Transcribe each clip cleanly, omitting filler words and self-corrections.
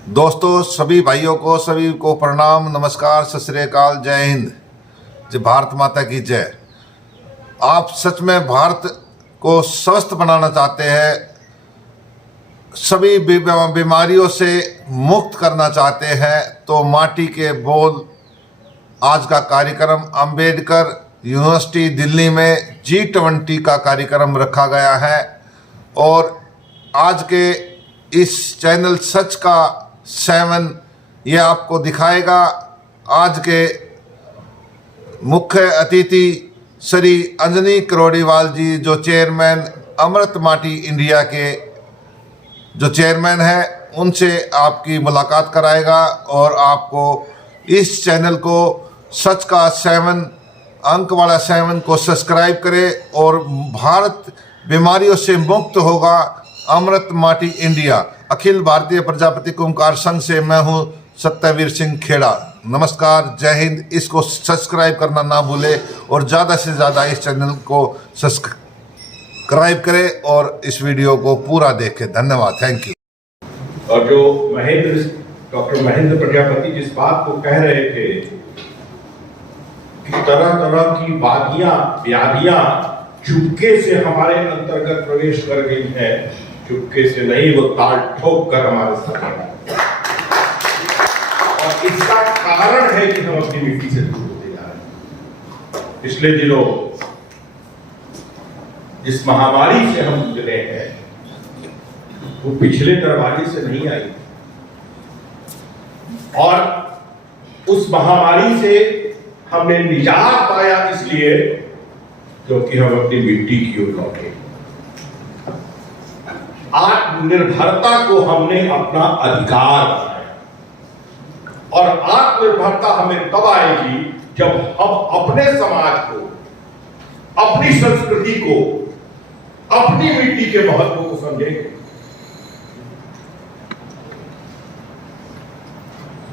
दोस्तों, सभी भाइयों को, सभी को प्रणाम, नमस्कार, सत श्री अकाल, जय हिंद, जय भारत माता की जय। आप सच में भारत को स्वस्थ बनाना चाहते हैं, सभी बीमारियों से मुक्त करना चाहते हैं, तो माटी के बोल आज का कार्यक्रम अंबेडकर यूनिवर्सिटी दिल्ली में G20 का कार्यक्रम रखा गया है। और आज के इस चैनल सच का 7 ये आपको दिखाएगा आज के मुख्य अतिथि श्री अंजनी करोड़ीवाल जी, जो चेयरमैन अमृत माटी इंडिया के जो चेयरमैन है, उनसे आपकी मुलाकात कराएगा। और आपको इस चैनल को सच का 7 अंक वाला 7 को सब्सक्राइब करें और भारत बीमारियों से मुक्त होगा। अमृत माटी इंडिया, अखिल भारतीय प्रजापति कुंभकार संघ से मैं हूं सत्यवीर सिंह खेड़ा। नमस्कार, जय हिंद। इसको सब्सक्राइब करना ना भूले और ज़्यादा से ज़्यादा इस चैनल को सब्सक्राइब करें और इस वीडियो को पूरा देखें। धन्यवाद, थैंक यू। और जो डॉक्टर महेंद्र प्रजापति जिस बात को कह रहे थे कि तरह तरह की व्याधियां चुपके से हमारे अंतर्गत प्रवेश कर गई हैं, चुपके से नहीं, वो ताल ठोक कर हमारे सामने। और इसका कारण है कि हम अपनी मिट्टी से दूर होते जा रहे हैं। पिछले दिनों जिस महामारी से हम गुजरे हैं वो पिछले दरवाजे से नहीं आई, और उस महामारी से हमने निजात पाया इसलिए क्योंकि हम अपनी मिट्टी की ओर लौटे। आत्मनिर्भरता को हमने अपना अधिकार बनाया, और आत्मनिर्भरता हमें तब आएगी जब हम अपने समाज को, अपनी संस्कृति को, अपनी मिट्टी के महत्व को समझेंगे।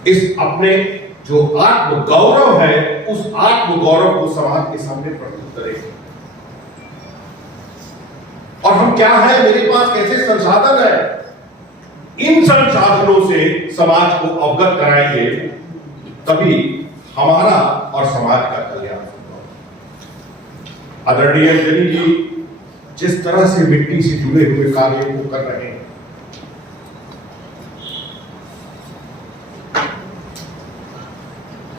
इस अपने जो आत्म गौरव है, उस आत्म गौरव को समाज के सामने प्रस्तुत करेंगे। और हम क्या है, मेरे पास कैसे संसाधन है, इन संसाधनों से समाज को अवगत कराएंगे, तभी हमारा और समाज का कल्याण संभव। आदरणीय अंजनी जी जिस तरह से मिट्टी से जुड़े हुए कार्य को कर रहे हैं,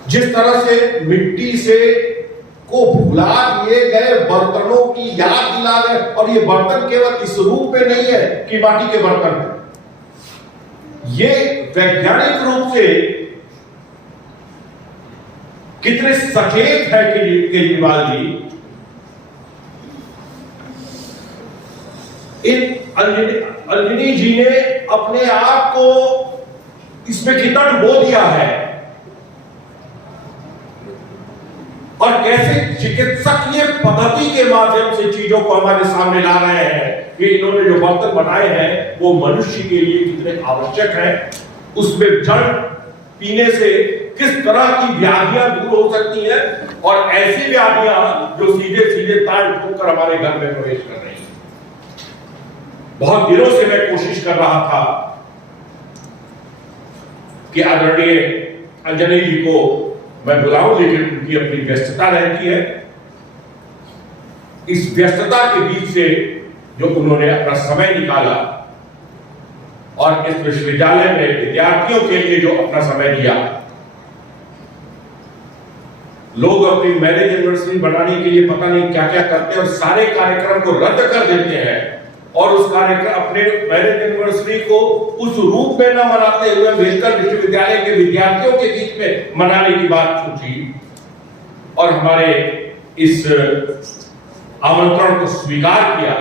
जिस तरह से मिट्टी से को भुला दिए गए बर्तनों की याद दिला रहे, और ये बर्तन केवल इस रूप में नहीं है कि माटी के बर्तन है, ये वैज्ञानिक रूप से कितने सचेत है केजरीवाल जी। अंजनी जी ने अपने आप को इसमें कितना डुबो दिया है, और कैसे चिकित्सकीय पद्धति के माध्यम से चीजों को हमारे सामने ला रहे हैं कि इन्होंने जो बर्तन बनाए हैं वो मनुष्य के लिए कितने आवश्यक हैं, उसमें जल पीने से किस तरह की व्याधियां दूर हो सकती हैं, और ऐसी व्याधियां जो सीधे सीधे ताल ठोकर हमारे घर में प्रवेश कर रही हैं। बहुत दिनों से मैं कोशिश कर रहा था कि आदरणीय अंजनी जी को मैं बुलाऊं, लेकिन उनकी अपनी व्यस्तता रहती है। इस व्यस्तता के बीच से जो उन्होंने अपना समय निकाला और इस विश्वविद्यालय में विद्यार्थियों के लिए जो अपना समय दिया, लोग अपनी मैरिज एनिवर्सरी बनाने के लिए पता नहीं क्या क्या करते हैं और सारे कार्यक्रम को रद्द कर देते हैं, और उस कार्यक्रम अपने मैरिज एनिवर्सरी को उस रूप में न मनाते हुए बेहतर विश्वविद्यालय के विद्यार्थियों के बीच में मनाने की बात सोची, और हमारे इस आमंत्रण को स्वीकार किया।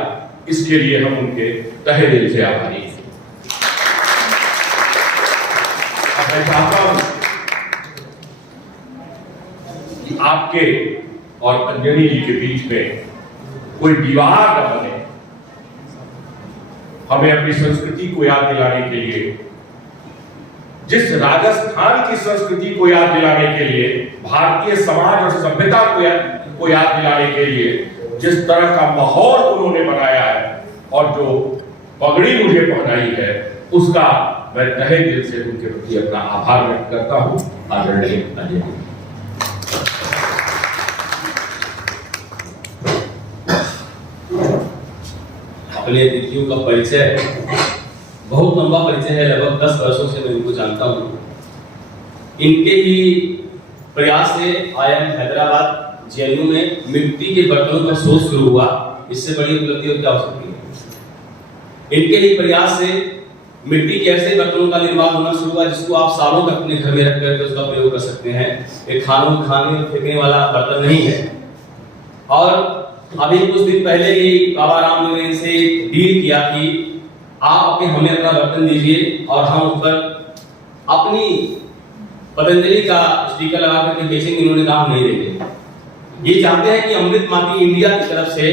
इसके लिए हम उनके तहे दिल से आभारी हैं। मैं चाहता हूं कि आपके और अंजनी जी के बीच में कोई विवाद न बने। हमें अपनी संस्कृति को याद दिलाने के लिए, जिस राजस्थान की संस्कृति को याद दिलाने के लिए, भारतीय समाज और सभ्यता को याद दिलाने के लिए जिस तरह का माहौल उन्होंने बनाया है और जो पगड़ी मुझे पहनाई है, उसका मैं तहे दिल से उनके प्रति अपना आभार व्यक्त करता हूँ। आदरणीय अजय जी। अपने अतिथियों का परिचय बहुत लंबा परिचय है, लगभग 10 वर्षों से मैं इनको जानता हूँ। इनके ही प्रयास से IIM हैदराबाद जेएनयू में मिट्टी के बर्तनों का शोध शुरू हुआ। इससे बड़ी उपलब्धि और क्या हो सकती है। इनके ही प्रयास से मिट्टी के ऐसे बर्तनों का निर्माण होना शुरू हुआ जिसको आप सालों तक अपने घर में रख कर उसका प्रयोग कर सकते हैं। एक खाने और फेंकने वाला बर्तन नहीं है। और अभी कुछ दिन पहले ही बाबा राम ने इनसे डील किया कि आप हमें अपना बर्तन दीजिए और हम उस पर अपनी पतंजलि का स्टिकर लगा करके बेचेंगे। इन्होंने काम नहीं देंगे। ये चाहते हैं कि अमृत माटी इंडिया की तरफ से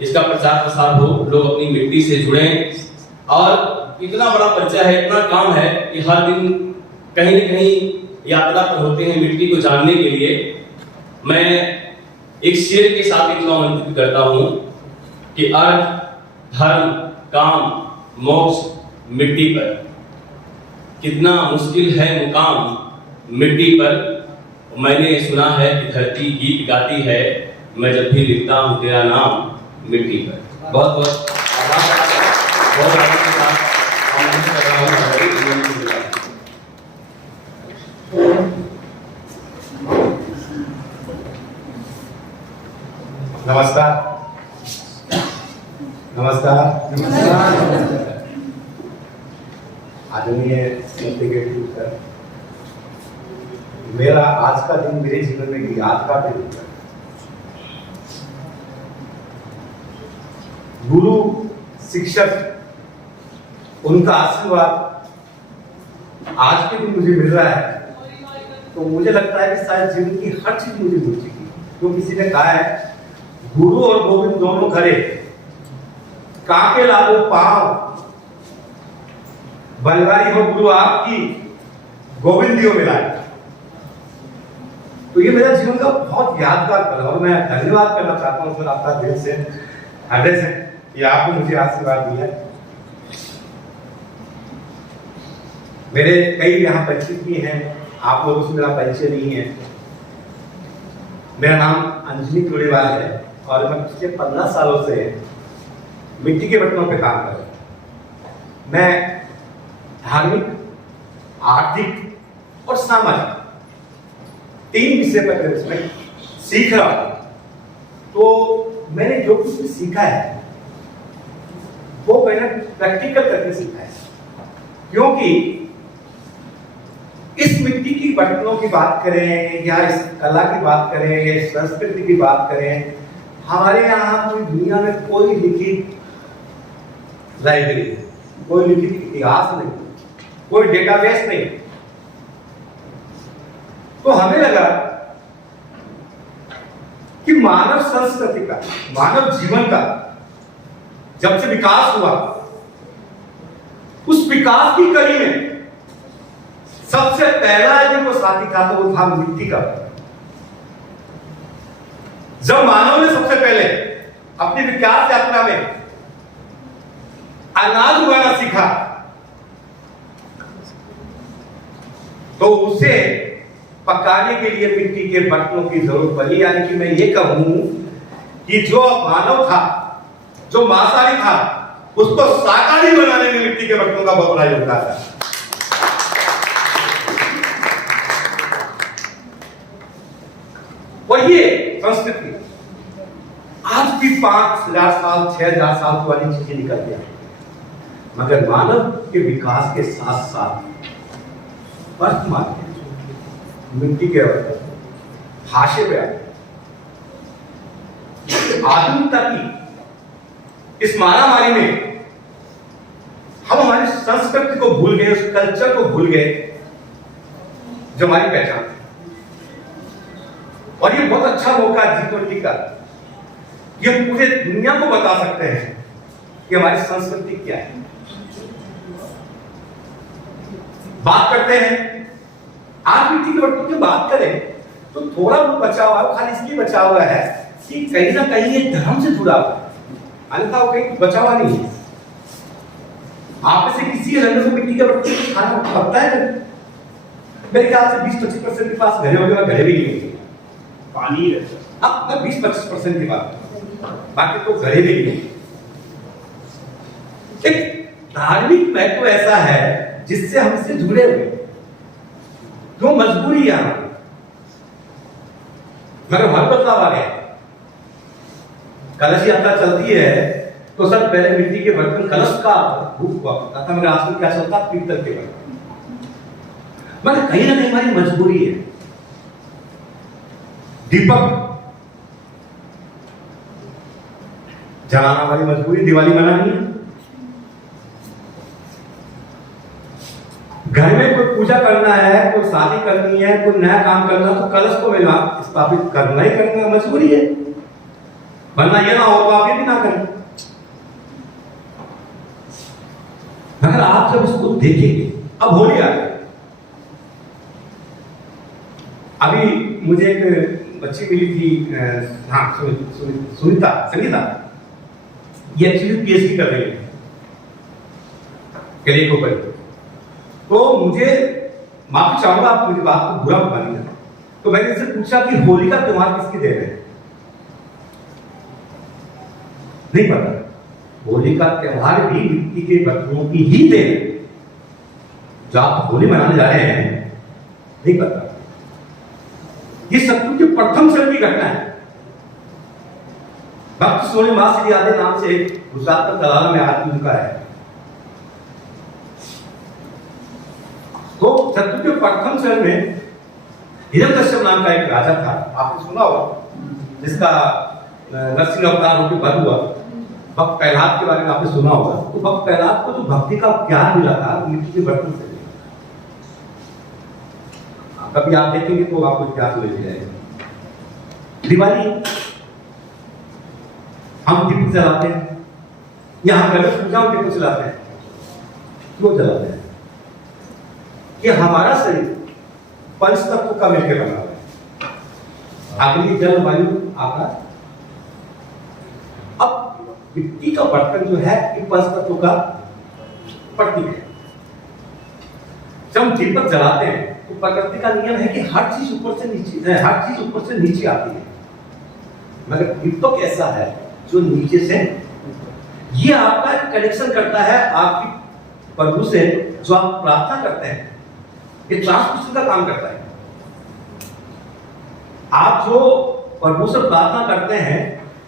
इसका प्रचार प्रसार हो, लोग अपनी मिट्टी से जुड़ें। और इतना बड़ा परिचय है, इतना काम है कि हर दिन कहीं न कहीं यात्रा पर होते हैं मिट्टी को जानने के लिए। मैं एक शेर के साथ इनको आमंत्रित करता हूं कि अर्थ, धर्म, काम, मोक्ष मिट्टी पर। कितना मुश्किल है मुकाम मिट्टी पर। मैंने सुना है कि धरती गीत गाती है, मैं जब भी लिखता हूं तेरा नाम मिट्टी पर। बहुत बहुत आभार। बहुत आभार के साथ आमंत्रित कर रहा हूं। नमस्कार। नमस्कार। आदरणीय एग्जीक्यूटिव सर, मेरा आज का दिन मेरे जीवन में यादगार दिन है। गुरु, शिक्षक, उनका आशीर्वाद आज के दिन मुझे मिल रहा है तो मुझे लगता है कि शायद जीवन की हर चीज मुझे मिल चुकी है। तो किसी ने कहा है गुरु और गोविंद दोनों घरे, काके लागो पाव, बलवारी हो गुरु आपकी, गोविंद दियो मिलाए। तो ये मेरा जीवन का बहुत यादगार पल है और मैं धन्यवाद करना चाहता हूं सर आपका दिल से, हृदय से, कि आपने मुझे आशीर्वाद दिया। मेरे कई यहाँ परिचित भी हैं, आप लोगों से मेरा परिचय नहीं है। मेरा नाम अंजनी टोड़ेवाल है और मैं पिछले 15 सालों से मिट्टी के बर्तनों पे काम कर रहा हूँ। मैं धार्मिक, आर्थिक और सामाजिक 3 विषय पर इसमें सीख रहा हूँ। तो मैंने जो कुछ भी सीखा है वो मैंने प्रैक्टिकल करके सीखा है, क्योंकि इस मिट्टी की बर्तनों की बात करें या इस कला की बात करें या इस संस्कृति की बात करें, हमारे यहाँ पूरी दुनिया में कोई लिखित लाइब्रेरी, कोई लिखित इतिहास नहीं, कोई डेटाबेस नहीं। तो हमें लगा कि मानव संस्कृति का, मानव जीवन का जब से विकास हुआ, उस विकास की कड़ी में सबसे पहला जिनको साथी था तो वो था मिट्टी का। जब मानव ने सबसे पहले अपनी विकास यात्रा में अनाज उगाना सीखा तो उसे पकाने के लिए मिट्टी के बर्तनों की जरूरत पड़ी। यानी कि मैं ये कहूं कि जो मानव था, जो मांसाहारी था, उसको शाकाहारी बनाने में मिट्टी के बर्तनों का बहुत बड़ा योगदान था। और ये संस्कृति आज भी 5000 साल 6000 साल पुरानी चीजें निकल गया, मगर मानव के विकास के साथ साथ वर्तमान मिट्टी के भाषे पे आधुनिकता की इस मारामारी में हम हमारी संस्कृति को भूल गए, उस कल्चर को भूल गए जो हमारी पहचान। और ये बहुत अच्छा मौका G20 का, ये पूरे दुनिया को बता सकते हैं कि हमारी संस्कृति क्या है। बात करते हैं, आज मिट्टी के बर्तनों की बात करें तो थोड़ा बहुत बचा हुआ है, खाली इसलिए बचा हुआ है कि कहीं ना कहीं ये धर्म से जुड़ा हुआ है, अन्यथा वो कहीं बचा हुआ नहीं है। आप में से किसी रंग को मिट्टी के बर्तन में खाना पकता है? मेरे ख्याल से 20-25% के पास घरे होंगे, घरे भी नहीं होंगे, पानी रहता अब मैं 20-25% की बात, बाकी तो घरे भी नहीं। एक धार्मिक महत्व ऐसा है जिससे हमसे जुड़े हुए, क्यों मजबूरी है हमारी, मगर हर बदलाव आ गया। कलश यात्रा चलती है तो सर पहले मिट्टी के बर्तन कलश का रूप हुआ करता था, मगर आजकल क्या चलता है? पीतल के बर्तन। मगर कहीं ना कहीं हमारी मजबूरी है। दीपक जलाना हमारी मजबूरी, दिवाली मनानी है। घर में कोई पूजा करना है, कोई शादी करनी है, कोई नया काम करना है, तो कलश को मिला स्थापित करना ही करना मजबूरी है, वरना ये ना हो तो आप ये भी ना करें। मगर आप जब इसको देखेंगे, अब होली आ गई, अभी मुझे एक बच्ची मिली थी, हाँ सुनीता, संगीता, ये एक्चुअली पीएचडी कर रही है करियर के ऊपर। तो मुझे माफी चाहूंगा, आप मेरी बात को बुरा मत मानिएगा, तो मैंने इससे पूछा कि होली का त्योहार किसकी देन है? नहीं पता। होली का त्योहार भी मिट्टी के बर्तनों की ही देन है। जो आप होली मनाने जा रहे हैं, नहीं पता। ये सतयुग के प्रथम चरण की घटना है। भक्त सोने मां श्री आदि नाम से गुजरात का तलाला में आदमी उनका है। तो सतयुग के प्रथम चरण में हिरण्यकश्यप नाम का एक राजा था, आपने सुना होगा, जिसका नरसिंह अवतार होकर वध हुआ। भक्त प्रहलाद के बारे में आपने सुना होगा। तो भक्त प्रहलाद को जो भक्ति का ज्ञान मिला था मिट्टी के बर्तन से मिला। कभी आप देखेंगे तो आपको इतिहास मिल जाएगा। दिवाली हम दीप जलाते हैं, यहाँ घर में पूजा हम दीप जलाते हैं। क्यों जलाते हैं? कि हमारा शरीर पंच तत्व का मिलकर बना हुआ है, अग्नि, जल, वायु, आकाश। अब मिट्टी का बर्तन जो है ये पंच तत्व का प्रतीक है। जब हम दीपक जलाते हैं तो प्रकृति का नियम है कि हर चीज ऊपर से नीचे आती है, मगर दीपक ऐसा है जो नीचे से, ये आपका कनेक्शन करता है आपकी प्रभु से, जो आप प्रार्थना करते हैं, ये ट्रांसमिशन का काम करता है। आप जो प्रभु से प्रार्थना करते हैं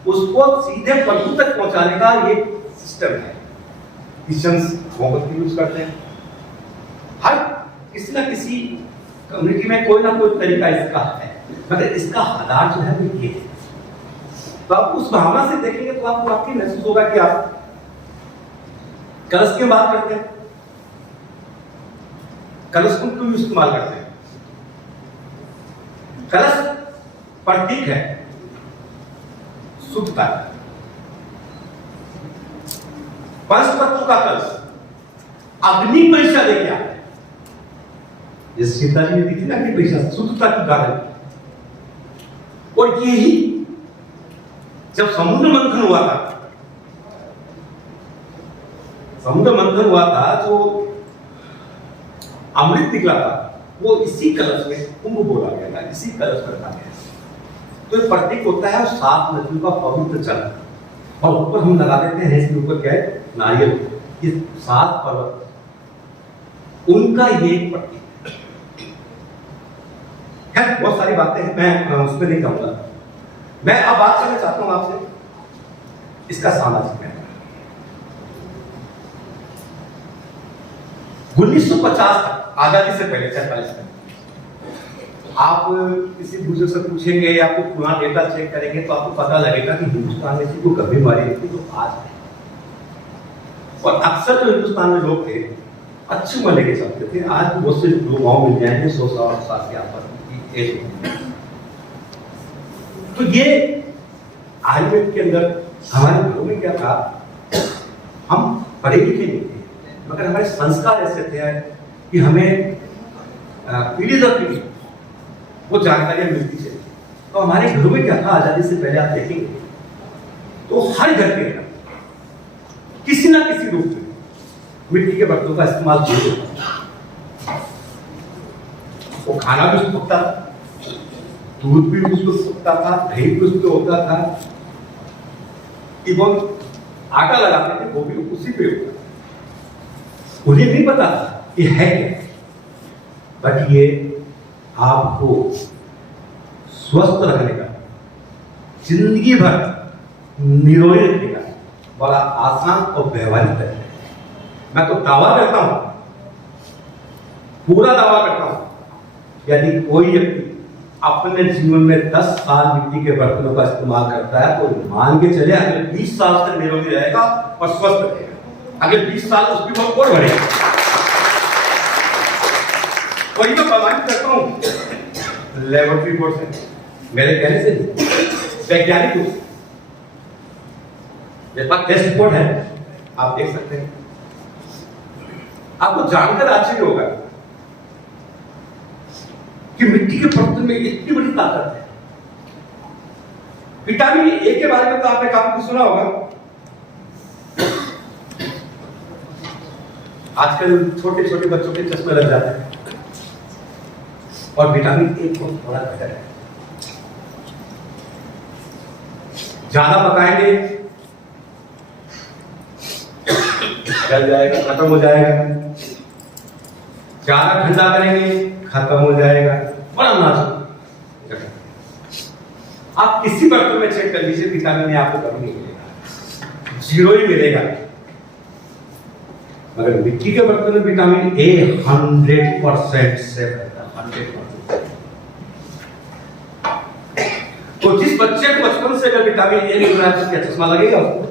उसको सीधे प्रभु तक पहुंचाने का ये सिस्टम है। क्रिश्चियंस मोमबत्ती यूज करते हैं, हर किसी ना किसी कम्युनिटी में कोई ना कोई तरीका इसका है, मगर इसका आधार जो है वो ये है। तो आप उस भावना से देखेंगे तो आपको वाकई महसूस होगा कि आप कलश की बात करते हैं, कलश को क्यों इस्तेमाल करते हैं? कलश प्रतीक है शुद्धता। पंच तत्व का कलश अग्नि परीक्षा लेके आते हैं। जैसे सीता जी ने दी थी ना अग्नि परीक्षा, शुद्धता की कारण। और यही जब समुद्र मंथन हुआ था, जो अमृत निकला था वो इसी कलश में कुंभ बोला गया था, इसी कलश में रखा गया। तो ये प्रतीक होता है 7 नदियों का पवित्र जल, और ऊपर हम लगा देते हैं, इसके ऊपर क्या है? नारियल। ये 7 पर्वत, उनका ये एक प्रतीक है। बहुत सारी बातें हैं, मैं उस पर नहीं कहूंगा। मैं अब बात करना चाहता हूं आपसे इसका सामाजिक महत्व। 1950 तक, आजादी से पहले 47 में, आप किसी बुजुर्ग से पूछेंगे या आपको पुराना डेटा चेक करेंगे तो आपको पता लगेगा कि हिंदुस्तान में कोई कभी बीमारी नहीं थी तो आज है। और अक्सर जो हिंदुस्तान में लोग थे अच्छी उम्र लेके चलते थे। आज बहुत से लोग गाँव मिल जाएंगे 100 साल के आसपास की एज होती है। तो ये आयुर्वेद के अंदर हमारे घरों में क्या था, हम पढ़े लिखे नहीं थे, मगर हमारे संस्कार ऐसे थे कि हमें पीढ़ी दर पीढ़ी वो जानकारियां मिलती चली। तो हमारे घरों में क्या था, आजादी से पहले आप देखेंगे तो हर घर के अंदर किसी ना किसी रूप में मिट्टी के बर्तनों का इस्तेमाल किया। वो खाना भी उसमें पकता था, दूध भी उसमें पकता था, दही भी उसमें होता था, इवन आटा लगाते थे वो भी उसी पे होता था। उन्हें नहीं पता था ये है क्या, बट ये आपको स्वस्थ रखने का, जिंदगी भर निरोगी रखने का बड़ा आसान और व्यवहारिक तरीका है। मैं तो दावा करता हूं, पूरा दावा करता हूं, यदि कोई व्यक्ति अपने जीवन में 10 साल मिट्टी के बर्तनों का इस्तेमाल करता है तो मान के चले अगले 20 साल तक निरोगी रहेगा और स्वस्थ रहेगा। अगले 20 साल उसकी उम्र और बढ़ेगी। और ये मैं प्रमाणित करता हूं लेबोरेटरी रिपोर्ट से, मेरे कहने से, वैज्ञानिक रूप से। मेरे पास टेस्ट रिपोर्ट है, आप देख सकते हैं। आपको जानकर आश्चर्य होगा कि मिट्टी के बर्तन में इतनी बड़ी ताकत है। विटामिन ए के बारे में तो आपने काफी सुना होगा। आजकल छोटे छोटे बच्चों के चश्मे लग जाते हैं और विटामिन ए बहुत बड़ा घटक है। ज्यादा पकाएंगे जल जाएगा, खत्म हो जाएगा। ज्यादा ठंडा करेंगे खत्म हो जाएगा। बड़ा नाजुक, आप किसी बर्तन में चेक कर लीजिए, विटामिन ए आपको कभी नहीं मिलेगा, जीरो ही मिलेगा। मगर मिट्टी के बर्तन में विटामिन ए 100% से रहता है, 100%। तो जिस बच्चे को बचपन से अगर विटामिन ए नहीं मिला तो क्या चश्मा लगेगा उसको?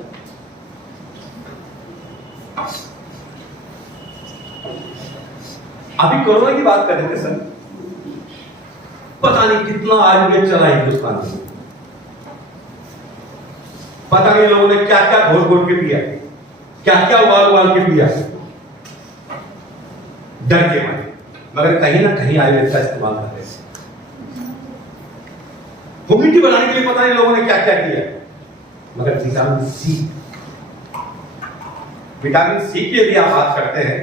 अभी कोरोना की बात कर रहे थे सर, पता नहीं कितना आयुर्वेद चला हिंदुस्तान में, पता नहीं लोगों ने क्या क्या घोल घोल के पिया, क्या क्या उबाल उबाल के पिया, डर के मारे, मगर कहीं ना कहीं आयुर्वेद का इस्तेमाल कर रहे थे। इम्यूनिटी बनाने के लिए पता नहीं लोगों ने क्या क्या किया, मगर विटामिन सी की यदि आप बात करते हैं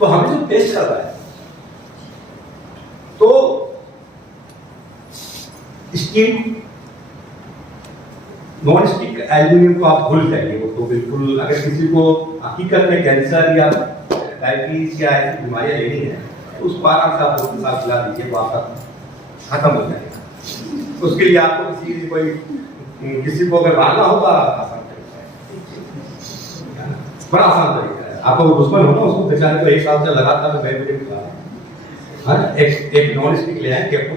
तो हमें जो टेस्ट कर रहा है, तो स्टील, नॉन स्टिक एल्यूमिनियम को आप भूल जाइए। वो तो बिल्कुल, अगर किसी को हकीकत में कैंसर या डायबिटीज या ऐसी बीमारियां लेनी है तो उसको आराम से आप 2 साल खिला दीजिए, वो आपका खत्म हो जाएगा। उसके लिए आपको किसी को अगर मारना हो तो आसान तरीका है, बड़ा आसान तरीका है। आपको दुश्मन हो ना, उसको बेचारे को 1 साल से लगातार मैं भी खिला रहा हूं। एक नॉन स्टिक ले आए केको,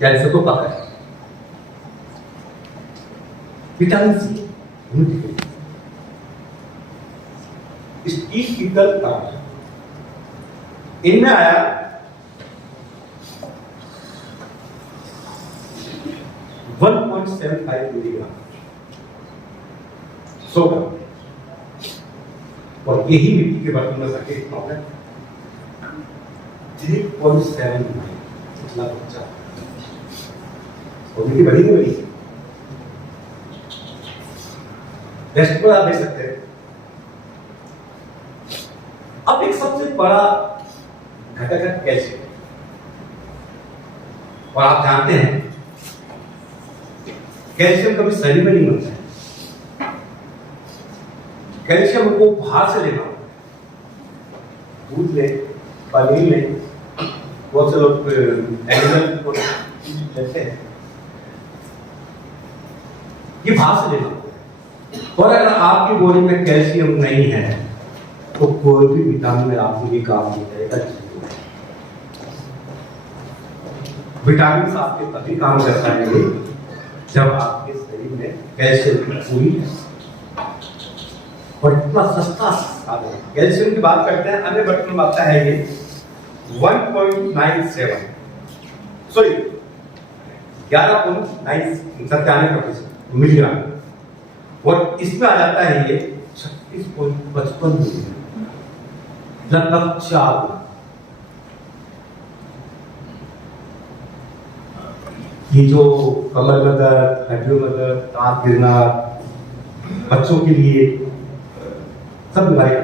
कैंसर को पका है। विटामिन सी स्टील पीतल तांबा, इनमें आया 1.75 मिलीग्राम सोडियम, और यही मिट्टी के बर्तन में रखे कितना होगा 3.79। इतना बच्चा और मिट्टी बड़ी नहीं बड़ी। रेस्ट पर आप देख सकते हैं। अब एक सबसे बड़ा घटक है कैल्शियम, और आप जानते हैं कैल्शियम कभी शरीर में नहीं बनता है, कैल्शियम को बाहर से लेना होता है। दूध ले, पनीर ले, बहुत से लोग एनिमल लेते हैं, ये बाहर से लेना होता है। और अगर आपकी बॉडी में कैल्शियम नहीं है तो कोई भी विटामिन आपको भी काम नहीं करेगा। विटामिन आपके तभी काम करता है जब आपके शरीर में कैल्शियम की पूरी है, और इतना सस्ता साधन है। कैल्शियम की बात करते हैं, अन्य बर्तन में आता है ये 1.97 सॉरी 11.97 मिलीग्राम, और इसमें आ जाता है ये 36.55 मिलीग्राम, लगभग 4 गुना। ये जो कमर में दर्द, हड्डियों में दर्द, दांत गिरना, बच्चों के लिए सब बीमारी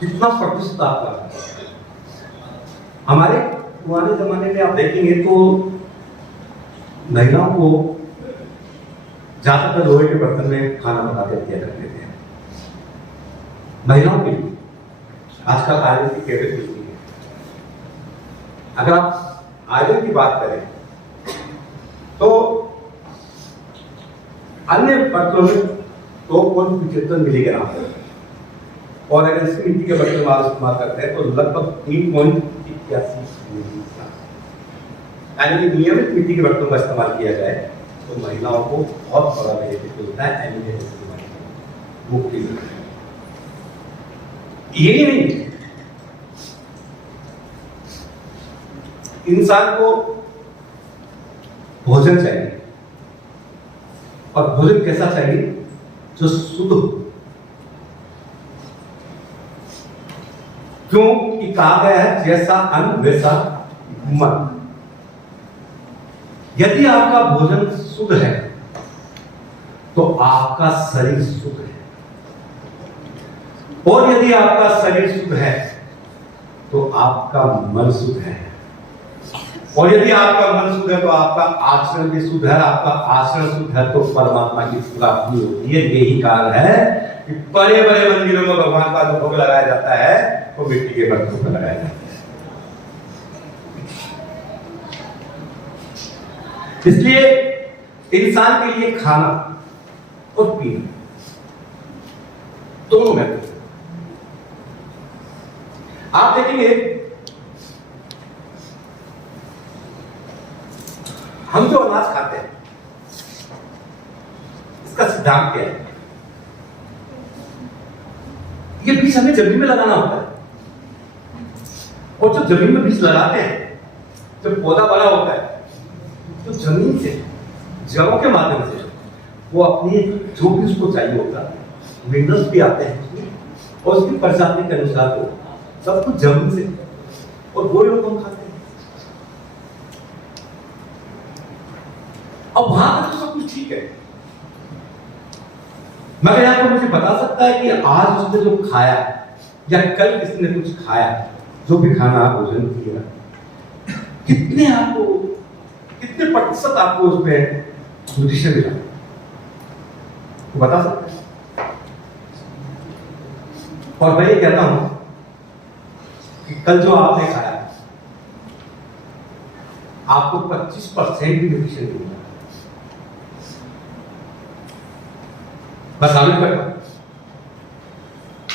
कितना प्रतिशत आपका? हमारे पुराने जमाने में आप देखेंगे तो महिलाओं को ज्यादातर लोहे के बर्तन में खाना बनाते दिया करते थे। महिलाओं के लिए आजकल आयरन की केवल मिलती है। अगर आप आयरन की बात करें तो अन्य बर्तनों में 2.75 मिलीग्राम, और अगर इसी मिट्टी के बर्तन आप इस्तेमाल करते हैं तो लगभग 3.81 मिलीग्राम। यानी कि नियमित मिट्टी के बर्तनों का इस्तेमाल किया जाए तो महिलाओं को बहुत बड़ा बेनिफिट मिलता है एनीमिया जैसी बीमारी से मुक्ति मिलती है। यही नहीं, इंसान को भोजन चाहिए, और भोजन कैसा चाहिए? जो शुद्ध हो। क्यों कि कहा गया है जैसा अन्न वैसा मन। यदि आपका भोजन शुद्ध है तो आपका शरीर शुद्ध है, और यदि आपका शरीर शुद्ध है तो आपका मन शुद्ध है, और यदि आपका मन शुद्ध है तो आपका आचरण भी शुद्ध है। आपका आचरण शुद्ध है तो परमात्मा की प्राप्ति होती है। यही कारण है कि बड़े बड़े मंदिरों में भगवान का जो भोग लगाया जाता है वो मिट्टी के बर्तनों में लगाया जाता है। इसलिए इंसान के लिए खाना और पीना दोनों महत्वपूर्ण। आप देखेंगे हम जो अनाज खाते हैं इसका सिद्धांत क्या है? ये बीज हमें जमीन में लगाना होता है, और जब जमीन में बीज लगाते हैं, जब पौधा बड़ा होता है तो जमीन से जड़ों के माध्यम से वो अपनी जो भी उसको चाहिए होता है मिनरल्स भी आते हैं उसमें, और उसकी प्रजाति के अनुसार वो सब कुछ जमीन से, और वो लोग हम खाते हैं। अब वहां तक तो सब कुछ ठीक है, मगर आपको मुझे बता सकता है कि आज उसने जो खाया या कल किसी ने कुछ खाया, जो भी खाना आप भोजन किया, कितने प्रतिशत आपको उसमें न्यूट्रिशन मिला, तो बता सकते हैं? और मैं ये कहता हूं कि कल जो आपने खाया आपको 25% भी न्यूट्रिशन मिला। बस आगे कर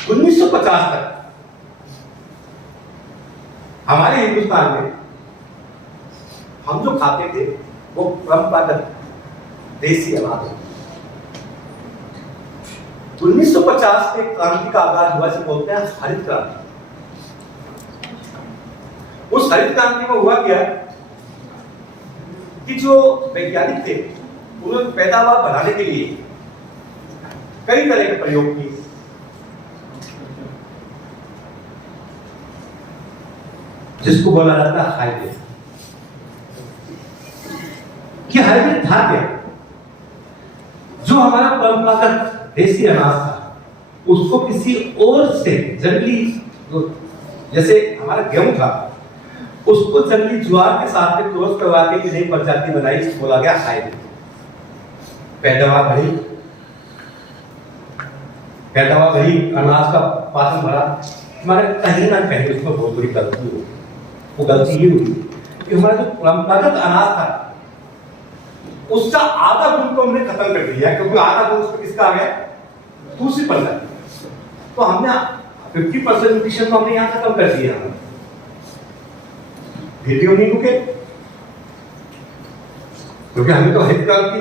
1950 तक हमारे हिंदुस्तान में हम जो खाते थे वो परंपरागत देसी अनाज है। 1950 के क्रांति का आगाज हुआ, से बोलते हैं हरित क्रांति। उस हरित क्रांति में हुआ क्या कि जो वैज्ञानिक थे उन्होंने पैदावार बढ़ाने के लिए कई तरह के प्रयोग किए। जिसको बोला जाता है हाइब्रिड। ये हाइब्रिड था क्या? जो हमारा परंपरागत देसी अनाज था उसको किसी और से जंगली, जैसे हमारा गेहूं था, उसको जंगली ज्वार के साथ में क्रॉस करवा के नई प्रजाति बनाई, बोला गया हाइब्रिड। पैदावार बढ़ी, अनाज का पाचन बढ़ा, हमारे कहीं ना कहीं उसमें बहुत बड़ी गलती हुई। वो गलती ये हुई कि हमारा जो परंपरागत अनाज था उसका आधा गुण को हमने खत्म कर दिया, क्योंकि आधा गुण उसमें किसका आ गया? दूसरी प्रजाति। तो हमने 50% न्यूट्रिशन को हमने यहां खत्म कर दिया। फिर भी हम नहीं रुके, क्योंकि हमें तो हरित क्रांति,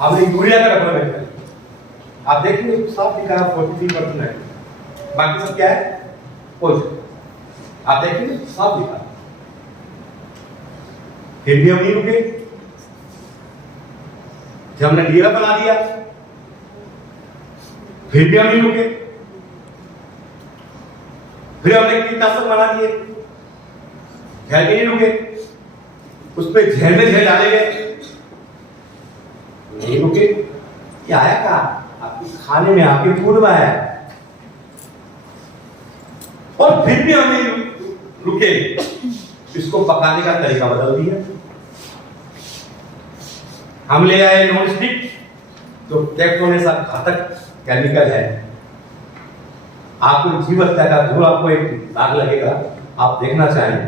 हमने यूरिया का डबल है। आप देखेंगे साफ लिखा है 43% है, बाकी सब क्या है? पोषण। आप देखेंगे साफ लिखा, फिर भी हम नहीं रुके। जब हमने लीला बना दिया फिर भी हम नहीं रुके। फिर हमने कीटनाशक बना दिए, झेल के नहीं रुके। उसमें झेल में झेल डाले गए, नहीं रुके। ये आया कहा आपके खाने में, आपके फूड में आया। और फिर भी हमें रुके, इसको पकाने का तरीका बदल दिया। हम ले आए नॉन स्टिक, जो टेक्टोन सा घातक केमिकल है। आपको जीव हत्या का जरूर आपको एक दाग लगेगा। आप देखना चाहें,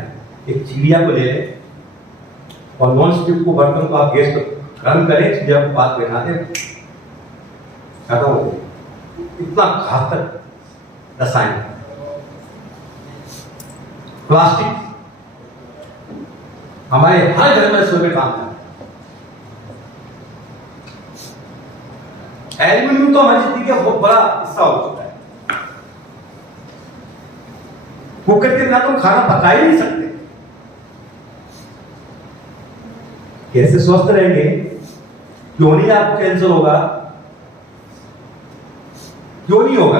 एक चिड़िया को ले लें और नॉन स्टिक को बर्तन को आप गैस पर गर्म करें, चिड़िया को पास बैठा दें, खत्म हो गया। इतना घातक रसायन। प्लास्टिक हमारे हर घर में सुबह काम करता है। एल्यूमिनियम तो हमारी जिंदगी का बहुत बड़ा हिस्सा हो चुका है। कुकर के बिना तो खाना पका ही नहीं सकते। कैसे स्वस्थ रहेंगे? क्यों नहीं आपको कैंसर होगा? क्यों नहीं होगा?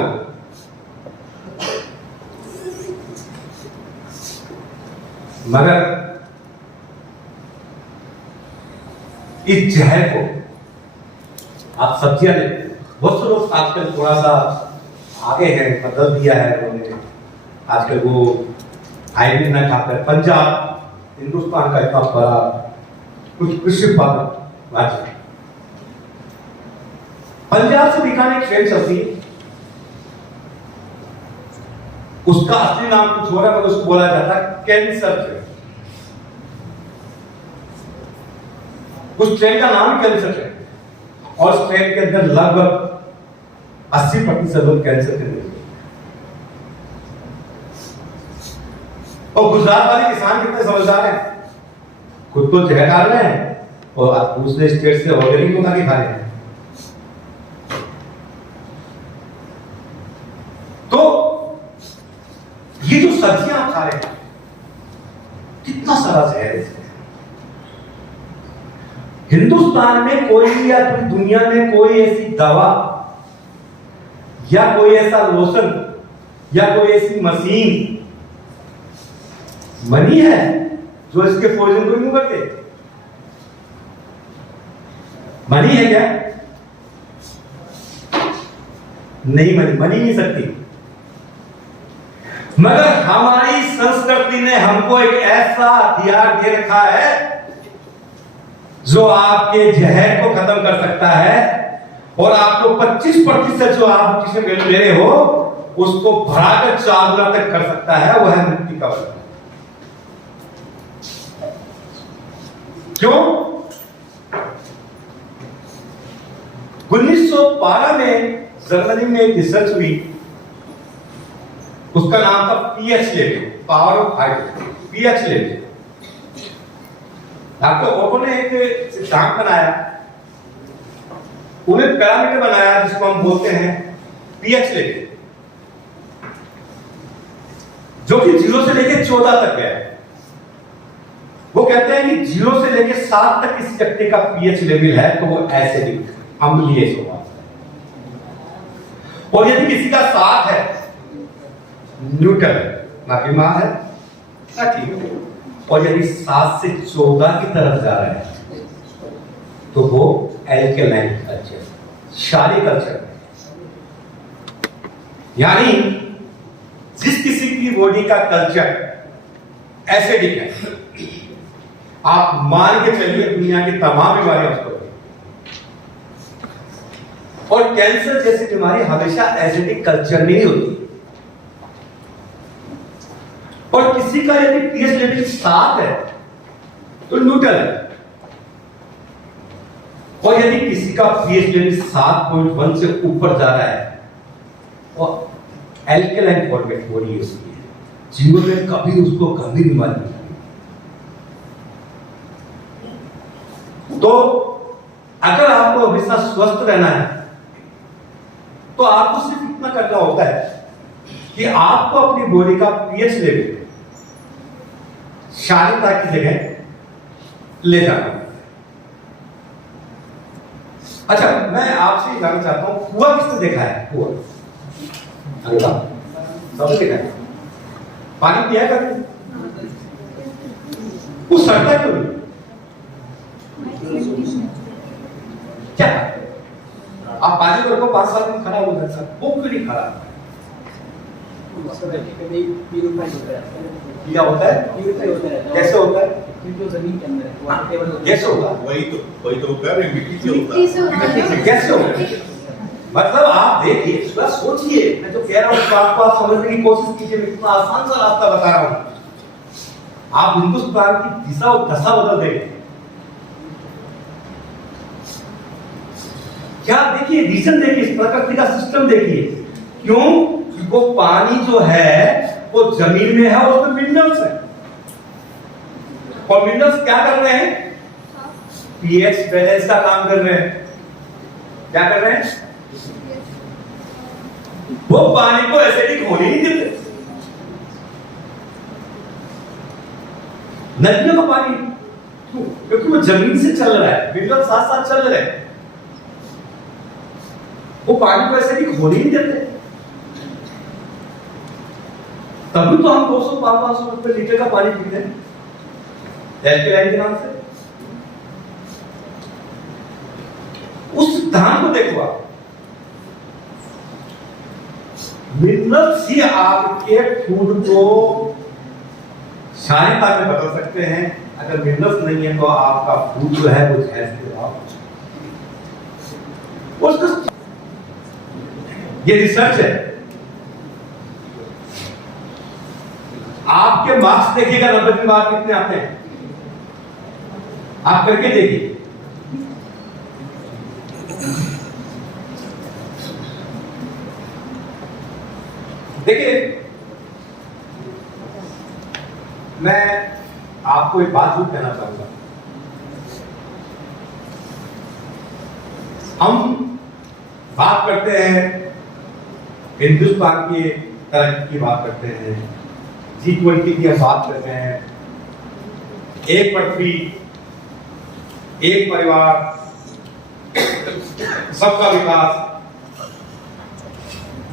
मगर इस जहर को आप सब्जियां लेते हैं। बहुत से लोग आजकल थोड़ा सा आगे हैं, बदल दिया है उन्होंने। आजकल वो हाइब्रिड ना खाते हैं। पंजाब हिंदुस्तान का इतना बड़ा कुछ कृषि उत्पादक राज्य है। पंजाब से दिखाने एक ट्रेन चलती है, उसका असली नाम कुछ हो रहा है, मगर उसको बोला जाता है कैंसर ट्रेन। उस ट्रेन का नाम कैंसर ट्रेन, और उस ट्रेन के अंदर लगभग 80% लोग कैंसर के मरीज। और गुजरात वाले किसान कितने समझदार हैं, खुद तो जहर डाल रहे हैं और दूसरे स्टेट से ऑर्गेनिक मंगा के खा रहे हैं। तो ये जो सब्जियां आप खा रहे हैं, कितना सारा जहर है। हिंदुस्तान में कोई या पूरी दुनिया में कोई ऐसी दवा या कोई ऐसा लोशन या कोई ऐसी मशीन बनी है जो इसके पॉइजन को रिमूव करते? बनी है क्या? नहीं बनी नहीं सकती। मगर हमारी संस्कृति ने हमको एक ऐसा हथियार दे रखा है जो आपके जहर को खत्म कर सकता है, और आपको 25% जो आप जिसे ले रहे हो उसको बढ़ाकर 4 गुना तक कर सकता है। वह है मृत्यु का वजह। क्यों? 1912 में जर्मनी में एक रिसर्च हुई, उसका नाम था pH level, power of hydrogen, pH level. Doctor Otto ने एक सिद्धांत बनाया, उन्हें पैरामीटर बनाया जिसको हम बोलते हैं पीएच लेवल, जो कि 0 से लेकर 14 तक है। वो कहते हैं कि 0 से लेकर 7 तक किसी व्यक्ति का पीएच लेवल है तो वो एसिडिक, अम्लीय स्वभाव है। और यदि किसी का 7 है, न्यूट्रल, ना बीमार है ना ठीक है। और यदि 7 से 14 की तरफ जा रहा है तो वो एल्कलाइन कल्चर, क्षारीय कल्चर। यानी जिस किसी की बॉडी का कल्चर एसिडिक है, आप मान के चलिए दुनिया की तमाम बीमारियां उसको, और कैंसर जैसी बीमारी हमेशा एसिडिक कल्चर में ही होती है। और किसी का यदि पीएच लेवल 7 है तो न्यूट्रल है, और यदि किसी का पीएच लेवल 7.1 से ऊपर जा रहा है और एल्कलाइन फॉर्मेट हो रही है उसकी, जीवन में कभी उसको गंभीर बीमारी नहीं। तो अगर आपको हमेशा स्वस्थ रहना है तो आपको सिर्फ इतना करना होता है कि आपको अपनी बॉडी का पीएच लेवल क्षारीयता की जगह ले जाना। अच्छा, मैं आपसे जानना चाहता हूं, कुआं किसने देखा है? कुआं सबने देखा है। पानी पिया है कभी? वो सड़ता क्यों नहीं? क्या आप बाजू रखो 5 साल में खराब हो जाता है, वो क्यों नहीं खराब? क्या होता है? कैसे होता है? जमीन के अंदर कैसे होता है? वही तो कह रहे हैं, मिट्टी से होता है। कैसे होगा? मतलब आप देखिए, थोड़ा सोचिए, मैं जो कह रहा हूँ आपको आप समझने की कोशिश कीजिए, मैं इतना आसान सा रास्ता बता रहा हूँ। आप हिंदुस्तान की दिशा और दशा बदल देंगे। क्या देखिए, रीजन देखिए, इस प्रकृति का सिस्टम देखिए। क्यों? वो पानी जो है वो जमीन में है और उसमें मिनरल्स है, और मिनरल्स क्या कर रहे हैं? पीएच बैलेंस का काम कर रहे हैं। क्या कर रहे हैं? वो पानी को एसिडिक होने नहीं देते। नदियों का पानी क्यों? क्योंकि वो जमीन से चल रहा है, मिनरल साथ साथ चल रहे हैं, वो पानी को एसिडिक होने नहीं देते। तभी तो हम 200-500 रुपए लीटर का पानी पीते हैं एल्कलाइन के नाम से। उस सिद्धांत को देखो आप, मिनरल्स ही आपके फूड को क्षारीयता में बदल सकते हैं। अगर मिनरल्स नहीं है तो आपका फूड जो है वो उसका ये रिसर्च है। आपके मार्क्स देखिएगा 90 के बाद कितने आते हैं, आप करके देखिए। देखिए, मैं आपको एक बात जरूर कहना चाहूंगा। हम बात करते हैं हिंदुस्तान की तरक्की की बात करते हैं, G20 की हम बात करते हैं, एक पृथ्वी, एक परिवार, सबका विकास।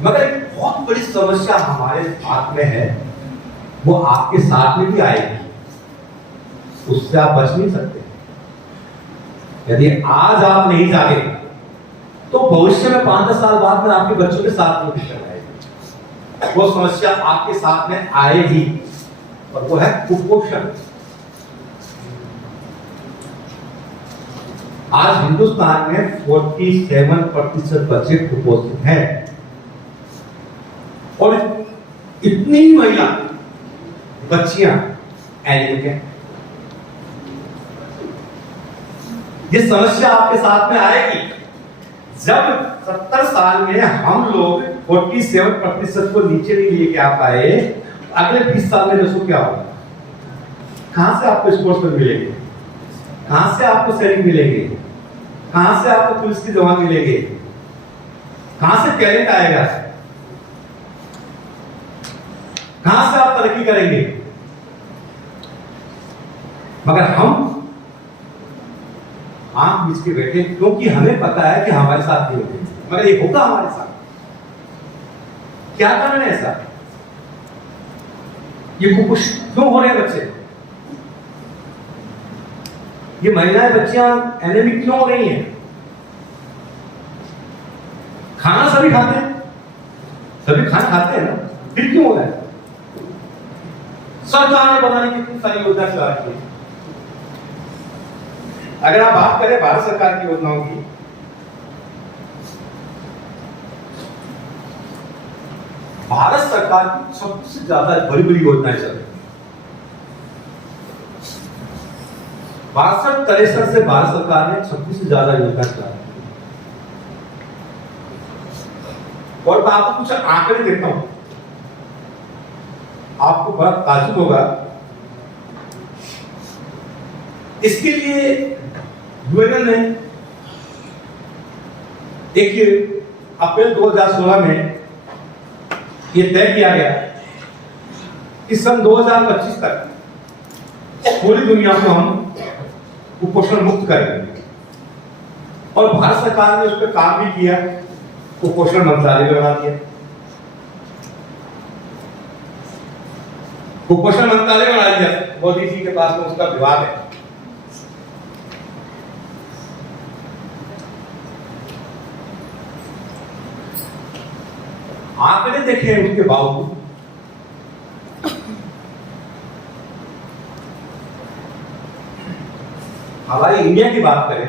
मगर एक बहुत बड़ी समस्या हमारे हाथ में है, वो आपके साथ में भी आएगी, उससे आप बच नहीं सकते। यदि आज आप नहीं जागे तो भविष्य में 5-10 साल बाद में आपके बच्चों के साथ में दिक्कत आएगी। वो समस्या आपके साथ में आएगी, और वो है कुपोषण। आज हिंदुस्तान में 47% बच्चे कुपोषित हैं, और इतनी महिला बच्चियां एनीमिक हैं। ये समस्या आपके साथ में आएगी जब 70 साल में हम लोग 47% को नीचे नहीं लेके आ पाए। अगले 20 साल में दोस्तों क्या होगा? कहां से आपको स्पोर्ट्समैन मिलेंगे? कहां से आपको सैनिक मिलेंगे? कहां से आपको पुलिस के जवान मिलेंगे? कहां से टैलेंट आएगा? कहां से आप तरक्की करेंगे? मगर हम आंख बीच के बैठे, क्योंकि हमें पता है कि हमारे साथ नहीं होते, मगर ये होगा हमारे साथ। क्या कारण है ऐसा? ये कुपोषित क्यों हो रहे हैं बच्चे? ये महिलाएं बच्चियां एनीमिक क्यों हो रही हैं? खाना सभी खाते हैं, सभी खाना खाते हैं ना, फिर क्यों हो रहा है? सरकार ने बनाने की कितनी सारी योजना चला रखी है। अगर आप बात करें भारत सरकार की योजनाओं की, भारत सरकार की सबसे ज्यादा बड़ी बड़ी योजनाएं चल रही है। 62-63 से भारत सरकार ने 26 से ज्यादा योजना चला रही है। और मैं आपको कुछ आंकड़े देता हूं, आपको बड़ा ताज्जुब होगा। इसके लिए यूएन ने देखिए अप्रैल 2016 में यह तय किया गया कि सन 2025 तक पूरी दुनिया को हम कुपोषण मुक्त करेंगे, और भारत सरकार ने उस पर काम भी किया, कुपोषण मंत्रालय बना दिया। कुपोषण मंत्रालय बना दिया, मोदी जी के पास में उसका विभाग है। आंकड़े देखे हैं उसके बावजूद हमारी इंडिया की बात करें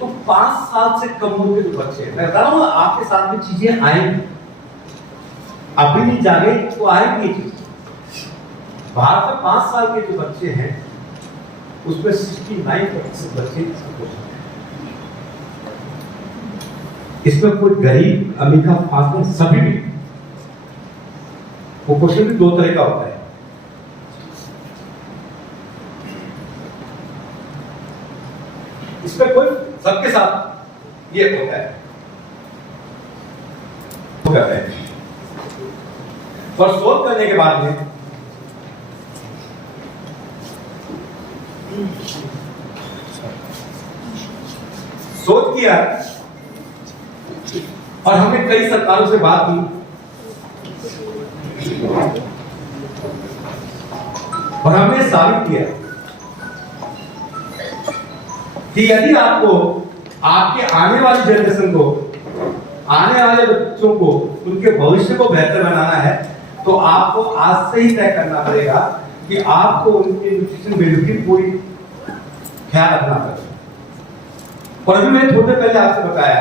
तो 5 साल से कम उम्र के जो बच्चे हैं, मैं बता रहा हूं आपके साथ में चीजें आएंगी, अभी नहीं जागे तो आएंगी ये चीज। भारत में 5 साल के जो बच्चे हैं उसमें 69% बच्चे कुपोषण हैं। इसमें कोई गरीब अमीर का फासला सभी भी। कुपोषण भी 2 तरह का होता है। इसमें कोई सबके साथ ये होता है करते हैं और शोध करने के बाद में शोध किया और हमने कई सरकारों से बात की और हमने साबित किया कि यदि आपको आपके आने वाली जनरेशन को, आने वाले बच्चों को, उनके भविष्य को बेहतर बनाना है तो आपको आज से ही तय करना पड़ेगा कि आपको उनके न्यूट्रिशन वैल्यू की पूरी ख्याल रखना पड़ेगा। और अभी मैंने थोड़ी देर पहले आपसे बताया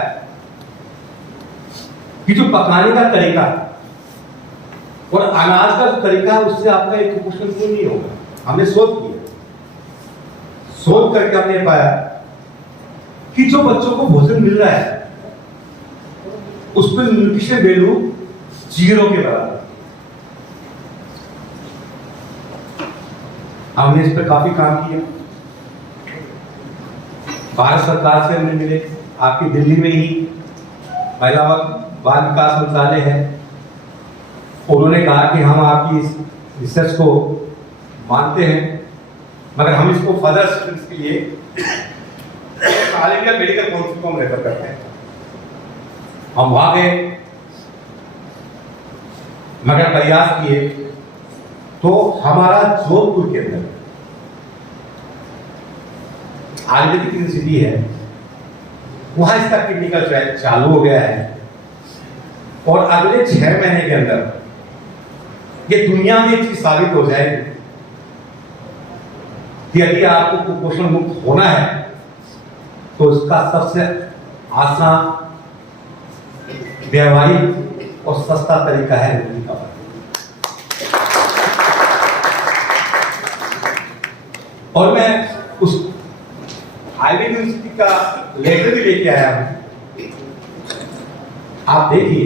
कि जो पकाने का तरीका और अनाज का जो तरीका है उससे आपका एक कुपोषण क्यों नहीं होगा। हमने शोध किया, शोध करके हमने पाया कि जो बच्चों को भोजन मिल रहा है उस पर न्यूट्रिशन वैल्यू 0 के बराबर। हमने इस पर काफी काम किया, भारत सरकार से हमने मिले, आपकी दिल्ली में ही महिला बाल विकास मंत्रालय है, उन्होंने कहा कि हम आपकी इस रिसर्च को मानते हैं मगर हम इसको फर्दर स्टडीज के लिए ऑल इंडिया मेडिकल काउंसिल को हम रेफर करते हैं। हम वहां गए मगर प्रयास किए तो हमारा जोधपुर के अंदर आयुर्वेदिक यूनिवर्सिटी है, वहां इसका क्लिनिकल ट्रायल चालू हो गया है और अगले 6 महीने के अंदर ये दुनिया में एक चीज साबित हो जाएगी कि यदि आपको कुपोषण मुक्त होना है तो इसका सबसे आसान, व्यावहारिक और सस्ता तरीका है रोटी का। और मैं उस आयुर्वेद यूनिवर्सिटी का लेटर भी लेके आया हूं। आप देखिए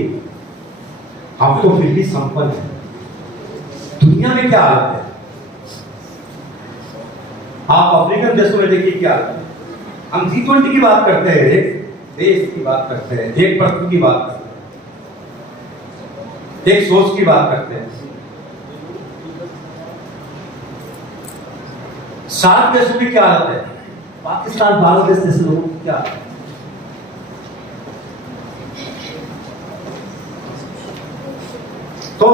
हम तो फिर भी संपन्न है, दुनिया में क्या हालत है। आप अफ्रीकन देशों में देखिए क्या हालत है। हम G20 की बात करते हैं, एक देश की बात करते हैं, एक प्रकृति की बात करते हैं, एक सोच की बात करते हैं। 7 देशों की क्या हालत है, पाकिस्तान, बांग्लादेश जैसे लोगों की क्या हालत है। तो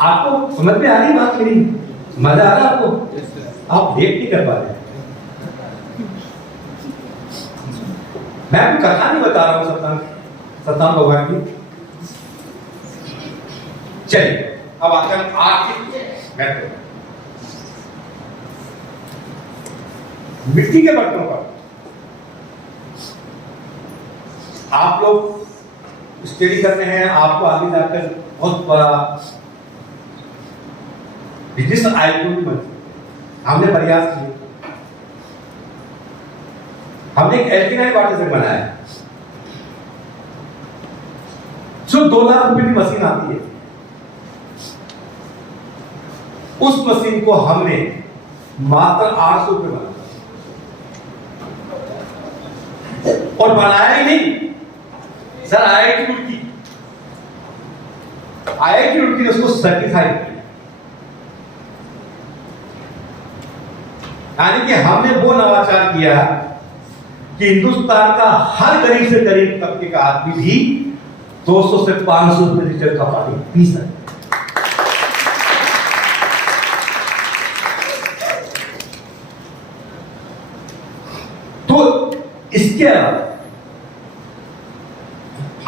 आपको समझ में आ रही बात मेरी, मजा आ रहा आपको, आप वेट नहीं कर पा रहे। मैं कोई कथा नहीं बता रहा हूं सत्तान भगवान की। चलिए अब आते हैं आज की महत्व, मिट्टी के बर्तनों पर। आप लोग स्टडी कर रहे हैं, आपको आगे जाकर बहुत बड़ा बिजनेस आइडिया बन। हमने प्रयास किए, हमने एक एल्किनाइड वाटर से बनाया जो 2 लाख रुपए की मशीन आती है। उस मशीन को हमने मात्र 800 रुपए बनाया और बनाया ही नहीं सर, IIT रुड़की ने उसको सर्टिफाइड किया। यानी कि हमने वो नवाचार किया कि हिंदुस्तान का हर गरीब से गरीब तबके का आदमी भी 200 से 500 रुपए लीटर का पानी पी सकता। तो इसके अलावा